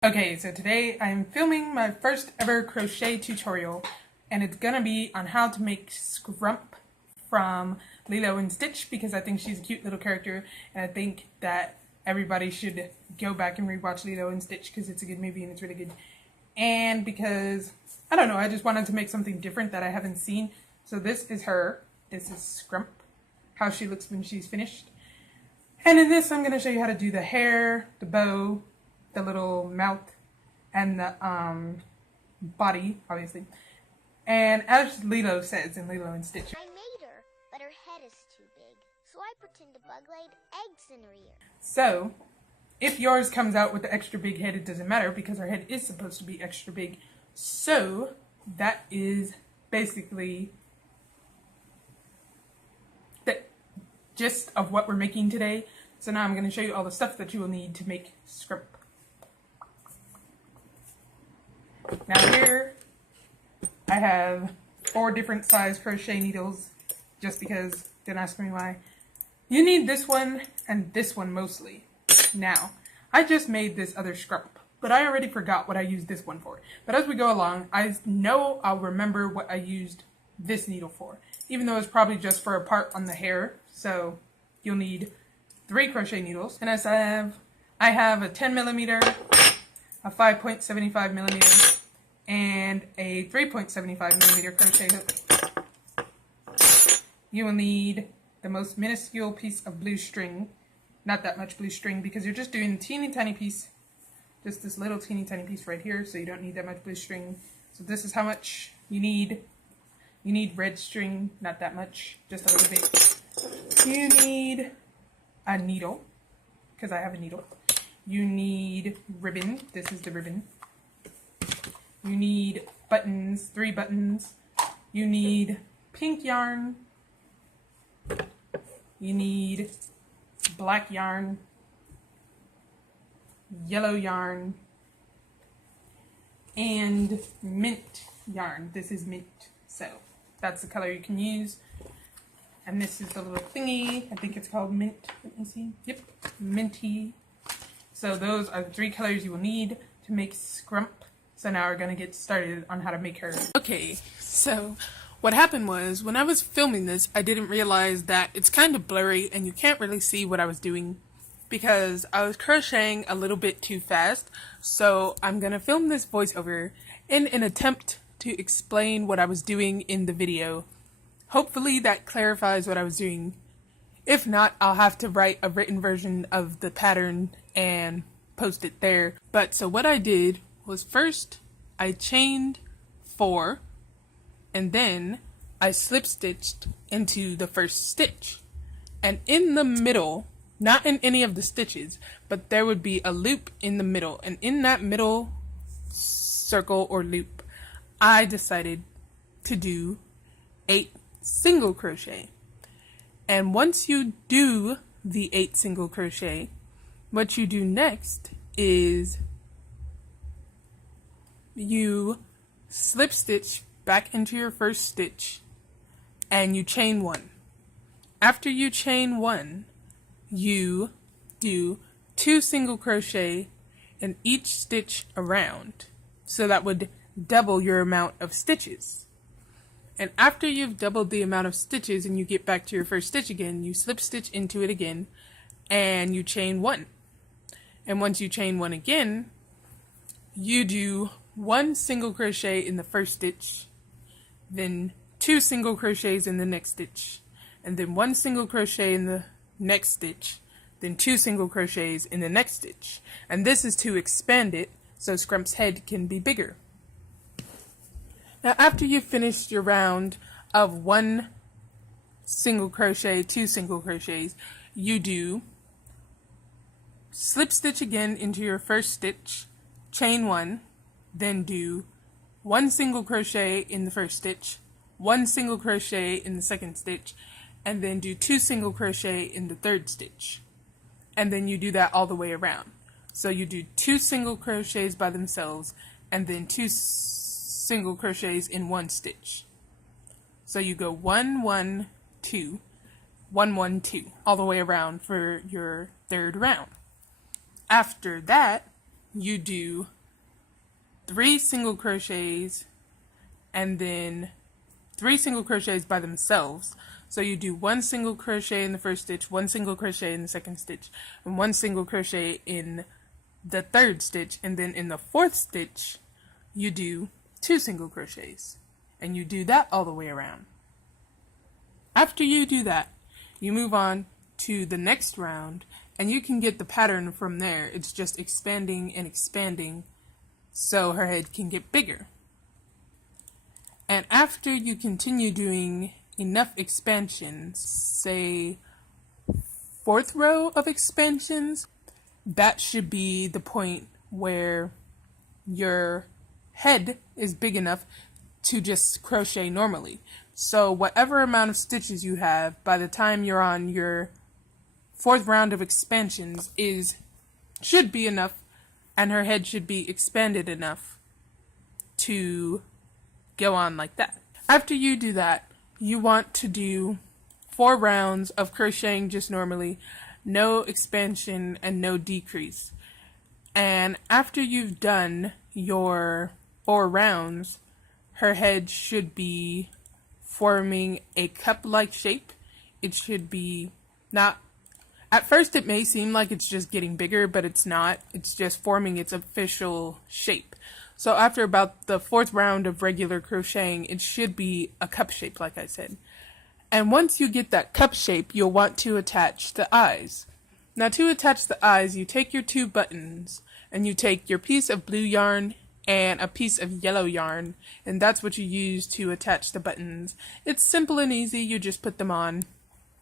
Okay, so today I'm filming my first ever crochet tutorial, and it's gonna be on how to make Scrump from Lilo and Stitch, because I think she's a cute little character, and I think that everybody should go back and rewatch Lilo and Stitch because it's a good movie and it's really good. And because, I don't know, I just wanted to make something different that I haven't seen. So this is her. This is Scrump, how she looks when she's finished. And in this, I'm going to show you how to do the hair, the bow, the little mouth, and the body, obviously. And as Lilo says in Lilo and Stitch, I made her, but her head is too big, so I pretend a bug laid eggs in her ear. So, if yours comes out with the extra big head, it doesn't matter because her head is supposed to be extra big. So, that is basically the gist of what we're making today. So now I'm going to show you all the stuff that you will need to make Scrump. Now here, I have 4 different size crochet needles, just because, don't ask me why. You need this one and this one mostly. Now, I just made this other Scrump, but I already forgot what I used this one for. But as we go along, I know I'll remember what I used this needle for, even though it's probably just for a part on the hair. So you'll need 3 crochet needles, and I have a 10 millimeter, a 5.75 millimeter, and a 3.75 millimeter crochet hook. You will need the most minuscule piece of blue string, not that much blue string because you're just doing a teeny tiny piece, just this little teeny tiny piece right here, so you don't need that much blue string. So this is how much you need. You need red string, not that much, just a little bit. You need a needle, because I have a needle. You need ribbon. This is the ribbon. You need buttons, 3 buttons. You need pink yarn. You need black yarn, yellow yarn, and mint yarn. This is mint, so that's the color you can use. And this is the little thingy. I think it's called mint. Let me see. Yep, minty. So those are the 3 colors you will need to make Scrump. So now we're going to get started on how to make her. Okay, so what happened was when I was filming this, I didn't realize that it's kind of blurry and you can't really see what I was doing because I was crocheting a little bit too fast. So I'm going to film this voiceover in an attempt to explain what I was doing in the video. Hopefully that clarifies what I was doing. If not, I'll have to write a written version of the pattern and post it there. But so what I did was first I chained 4 and then I slip stitched into the first stitch. And in the middle, not in any of the stitches, but there would be a loop in the middle. And in that middle circle or loop, I decided to do 8 single crochet. And once you do the 8 single crochet, what you do next is you slip stitch back into your first stitch and you chain 1. After you chain 1, you do 2 single crochet in each stitch around. So that would double your amount of stitches. And after you've doubled the amount of stitches and you get back to your first stitch again, you slip stitch into it again and you chain 1. And once you chain 1 again, you do 1 single crochet in the first stitch, then 2 single crochets in the next stitch, and then 1 single crochet in the next stitch, then 2 single crochets in the next stitch. And this is to expand it so Scrump's head can be bigger. Now after you've finished your round of 1 single crochet, 2 single crochets, you do slip stitch again into your first stitch, chain 1, then do 1 single crochet in the first stitch, 1 single crochet in the second stitch, and then do 2 single crochet in the third stitch. And then you do that all the way around. So you do 2 single crochets by themselves and then 2 single crochets in 1 stitch. So you go 1, 1, 2, 1, 1, 2 all the way around for your third round. After that, you do 3 single crochets and then 3 single crochets by themselves. So you do 1 single crochet in the first stitch, 1 single crochet in the second stitch, and 1 single crochet in the third stitch, and then in the fourth stitch you do 2 single crochets, and you do that all the way around. After you do that, you move on to the next round, and you can get the pattern from there. It's just expanding and expanding so her head can get bigger. And after you continue doing enough expansions, say 4th row of expansions, that should be the point where your head is big enough to just crochet normally. So whatever amount of stitches you have, by the time you're on your 4th round of expansions should be enough, and her head should be expanded enough to go on like that. After you do that, you want to do 4 rounds of crocheting just normally, no expansion and no decrease. And after you've done your 4 rounds, her head should be forming a cup-like shape. It should be not, at first it may seem like it's just getting bigger, but it's not. It's just forming its official shape. So after about the 4th round of regular crocheting, it should be a cup shape, like I said. And once you get that cup shape, you'll want to attach the eyes. Now to attach the eyes, you take your 2 buttons, and you take your piece of blue yarn and a piece of yellow yarn, and that's what you use to attach the buttons. It's simple and easy, you just put them on.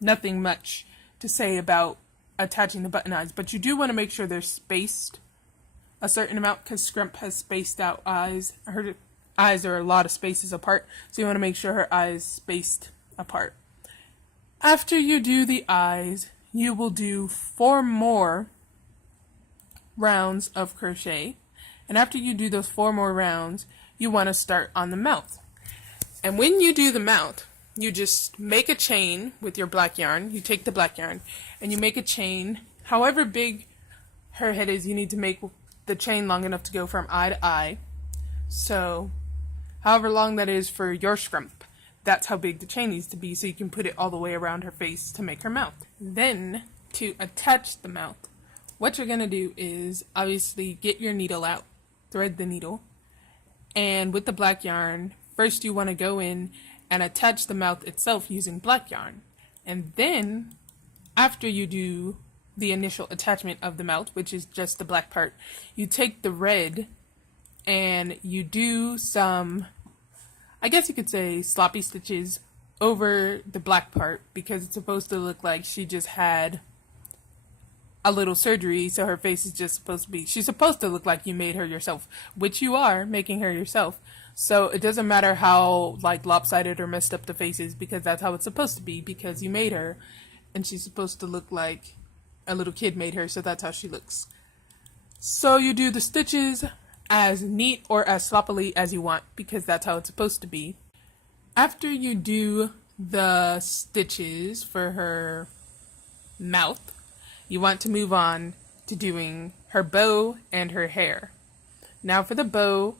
Nothing much to say about attaching the button eyes, but you do want to make sure they're spaced a certain amount, because Scrump has spaced out eyes. Her eyes are a lot of spaces apart, so you want to make sure her eyes spaced apart. After you do the eyes, you will do 4 more rounds of crochet, and after you do those 4 more rounds, you want to start on the mouth. And when you do the mouth, you just make a chain with your black yarn. You take the black yarn and you make a chain. However big her head is, you need to make the chain long enough to go from eye to eye. So however long that is for your scrump, that's how big the chain needs to be, so you can put it all the way around her face to make her mouth. Then to attach the mouth, what you're going to do is obviously get your needle out, thread the needle, and with the black yarn, first you want to go in and attach the mouth itself using black yarn. And then after you do the initial attachment of the mouth, which is just the black part, you take the red and you do some, I guess you could say, sloppy stitches over the black part, because it's supposed to look like she just had a little surgery, so her face is just supposed to be, she's supposed to look like you made her yourself, which you are making her yourself. So it doesn't matter how like lopsided or messed up the face is, because that's how it's supposed to be, because you made her and she's supposed to look like a little kid made her, so that's how she looks. So you do the stitches as neat or as sloppily as you want, because that's how it's supposed to be. After you do the stitches for her mouth, you want to move on to doing her bow and her hair. Now for the bow,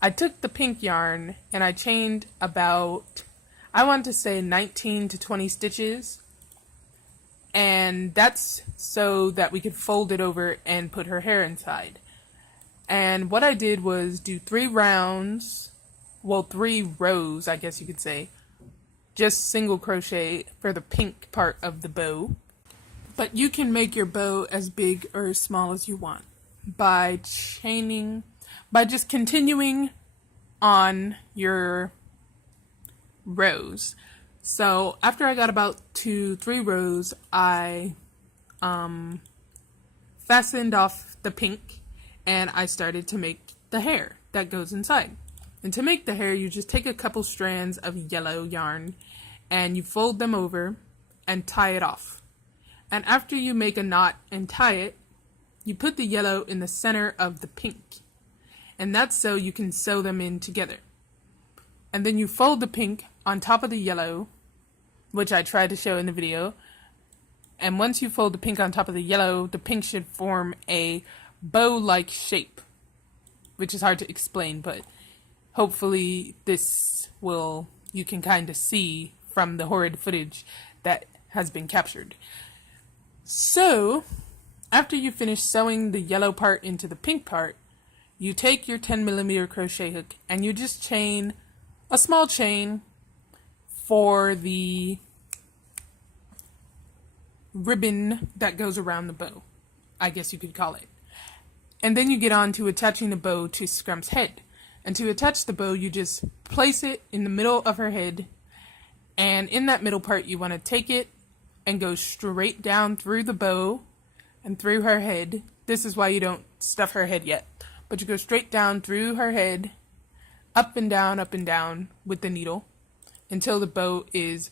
I took the pink yarn and I chained about, I want to say 19 to 20 stitches, and that's so that we could fold it over and put her hair inside. And what I did was do 3 rounds, well 3 rows I guess you could say, just single crochet for the pink part of the bow. But you can make your bow as big or as small as you want by chaining, by just continuing on your rows. So after I got about 2-3 rows, I fastened off the pink and I started to make the hair that goes inside. And to make the hair, you just take a couple strands of yellow yarn and you fold them over and tie it off. And after you make a knot and tie it, you put the yellow in the center of the pink. And that's so you can sew them in together. And then you fold the pink on top of the yellow, which I tried to show in the video. And once you fold the pink on top of the yellow, the pink should form a bow-like shape, which is hard to explain, but hopefully you can kind of see from the horrid footage that has been captured. So, after you finish sewing the yellow part into the pink part, you take your 10mm crochet hook and you just chain a small chain for the ribbon that goes around the bow, I guess you could call it. And then you get on to attaching the bow to Scrump's head. And to attach the bow, you just place it in the middle of her head, and in that middle part you want to take it and go straight down through the bow and through her head. This is why you don't stuff her head yet, but you go straight down through her head, up and down with the needle until the bow is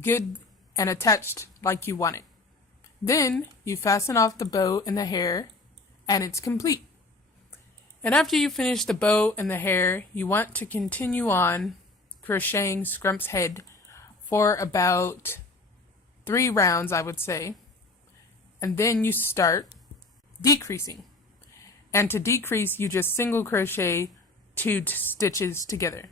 good and attached like you want it. Then you fasten off the bow and the hair, and it's complete. And after you finish the bow and the hair, you want to continue on crocheting Scrump's head for about 3 rounds, I would say. And then you start decreasing. And to decrease, you just single crochet 2 stitches together.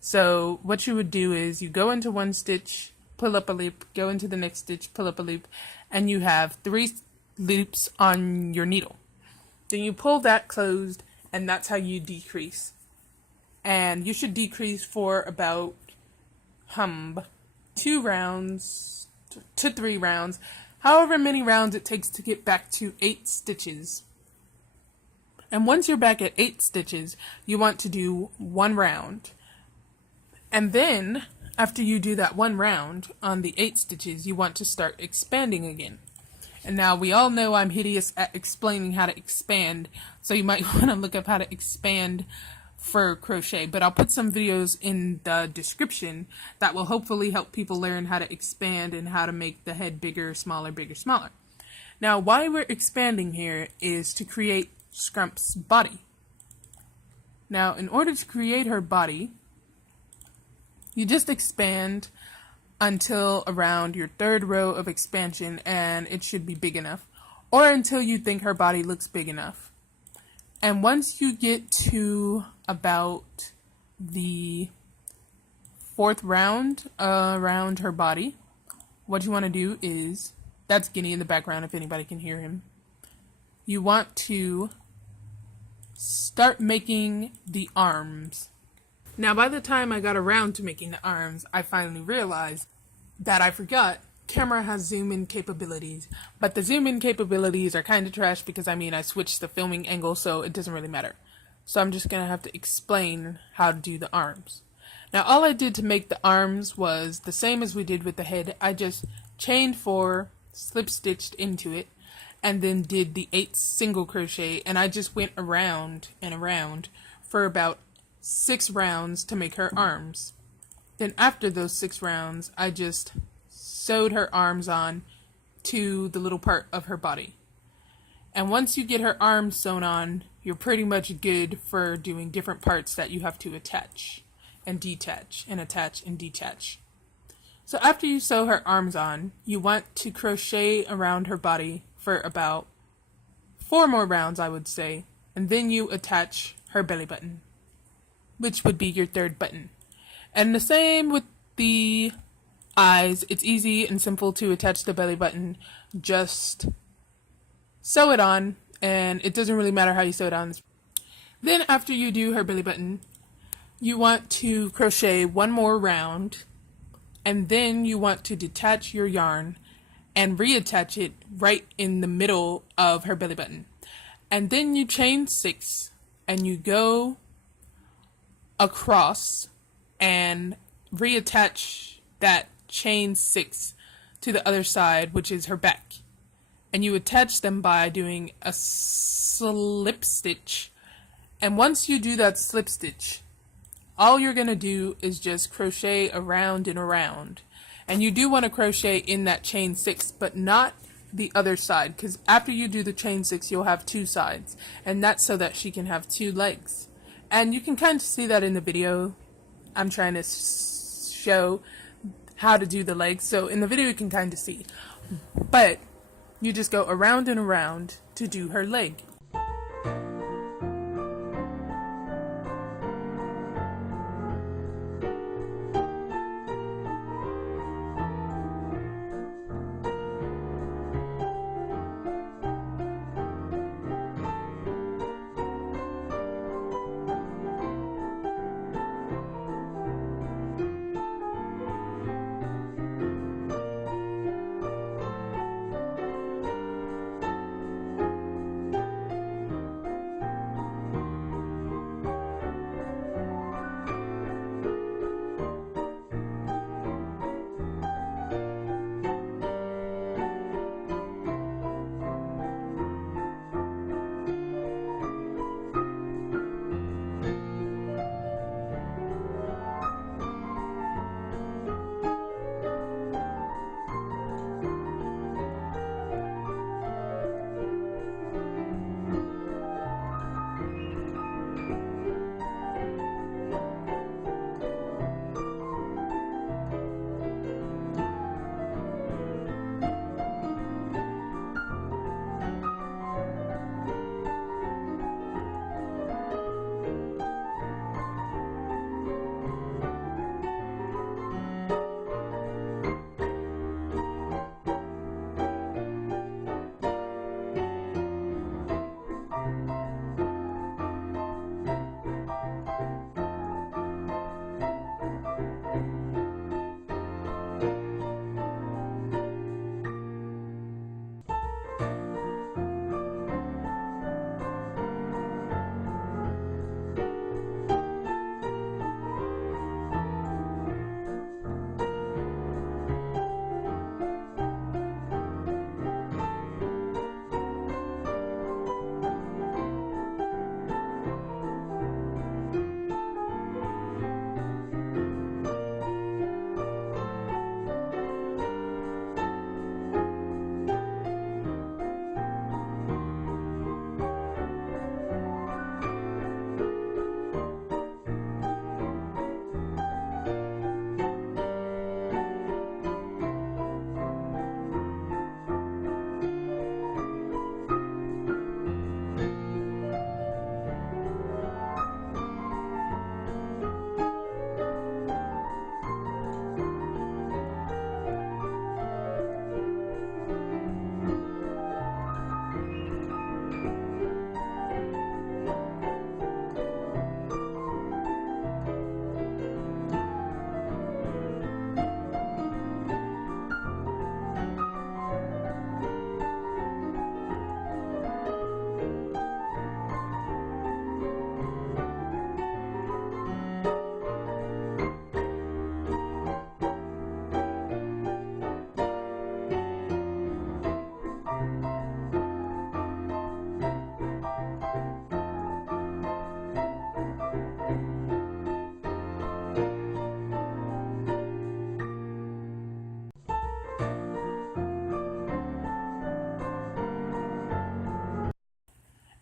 So what you would do is you go into one stitch, pull up a loop, go into the next stitch, pull up a loop, and you have 3 loops on your needle. Then you pull that closed, and that's how you decrease. And you should decrease for about 2 rounds to 3 rounds, however many rounds it takes to get back to 8 stitches. And once you're back at 8 stitches, you want to do 1 round. And then, after you do that 1 round on the 8 stitches, you want to start expanding again. And now we all know I'm hideous at explaining how to expand, so you might want to look up how to expand for crochet. But I'll put some videos in the description that will hopefully help people learn how to expand and how to make the head bigger, smaller, bigger, smaller. Now, why we're expanding here is to create Scrump's body. Now, in order to create her body, you just expand until around your 3rd row of expansion, and it should be big enough, or until you think her body looks big enough. And once you get to about the 4th round around her body, what you want to do is, that's Guinea in the background if anybody can hear him, you want to start making the arms. Now, by the time I got around to making the arms, I finally realized that I forgot camera has zoom in capabilities, but the zoom in capabilities are kind of trash because I switched the filming angle, so it doesn't really matter. So I'm just gonna have to explain how to do the arms. Now, all I did to make the arms was the same as we did with the head. I just chained 4, slip stitched into it, and then did the 8 single crochet, and I just went around and around for about 6 rounds to make her arms. Then after those 6 rounds, I just sewed her arms on to the little part of her body. And once you get her arms sewn on, you're pretty much good for doing different parts that you have to attach and detach and attach and detach. So after you sew her arms on, you want to crochet around her body for about 4 more rounds, I would say, and then you attach her belly button, which would be your 3rd button. And the same with the eyes. It's easy and simple to attach the belly button. Just sew it on, and it doesn't really matter how you sew it on. Then after you do her belly button, you want to crochet 1 more round, and then you want to detach your yarn and reattach it right in the middle of her belly button. And then you chain 6 and you go across and reattach that chain 6 to the other side, which is her back. And you attach them by doing a slip stitch. And once you do that slip stitch, all you're going to do is just crochet around and around. And you do want to crochet in that chain 6, but not the other side, because after you do the chain 6, you'll have 2 sides. And that's so that she can have 2 legs. And you can kind of see that in the video. I'm trying to show how to do the legs. So in the video you can kind of see. But you just go around and around to do her leg.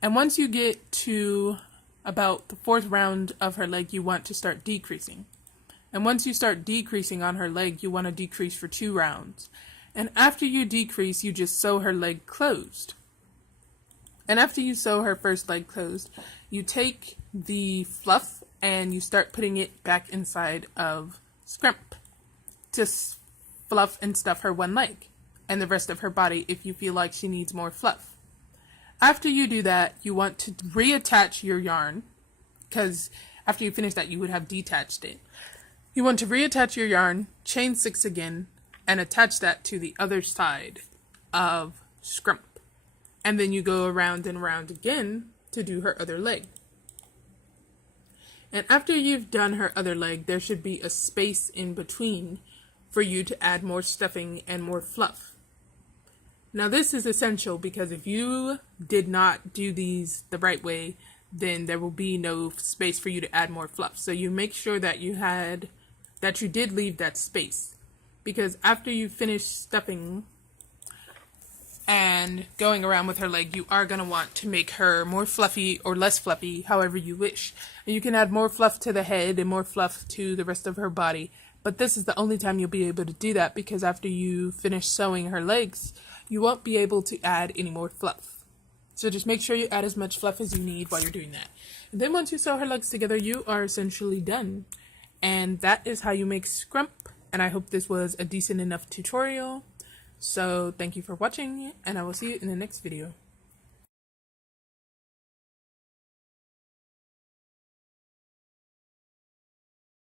And once you get to about the 4th round of her leg, you want to start decreasing. And once you start decreasing on her leg, you want to decrease for 2 rounds. And after you decrease, you just sew her leg closed. And after you sew her first leg closed, you take the fluff and you start putting it back inside of scrump to fluff and stuff her one leg and the rest of her body if you feel like she needs more fluff. After you do that, you want to reattach your yarn, because after you finish that, you would have detached it. You want to reattach your yarn, chain 6 again, and attach that to the other side of scrump. And then you go around and around again to do her other leg. And after you've done her other leg, there should be a space in between for you to add more stuffing and more fluff. Now this is essential because if you did not do these the right way, then there will be no space for you to add more fluff. So you make sure that you did leave that space, because after you finish stuffing and going around with her leg, you are going to want to make her more fluffy or less fluffy, however you wish. And you can add more fluff to the head and more fluff to the rest of her body. But this is the only time you'll be able to do that, because after you finish sewing her legs, you won't be able to add any more fluff. So just make sure you add as much fluff as you need while you're doing that. And then once you sew her legs together, you are essentially done. And that is how you make scrump. And I hope this was a decent enough tutorial. So thank you for watching, and I will see you in the next video.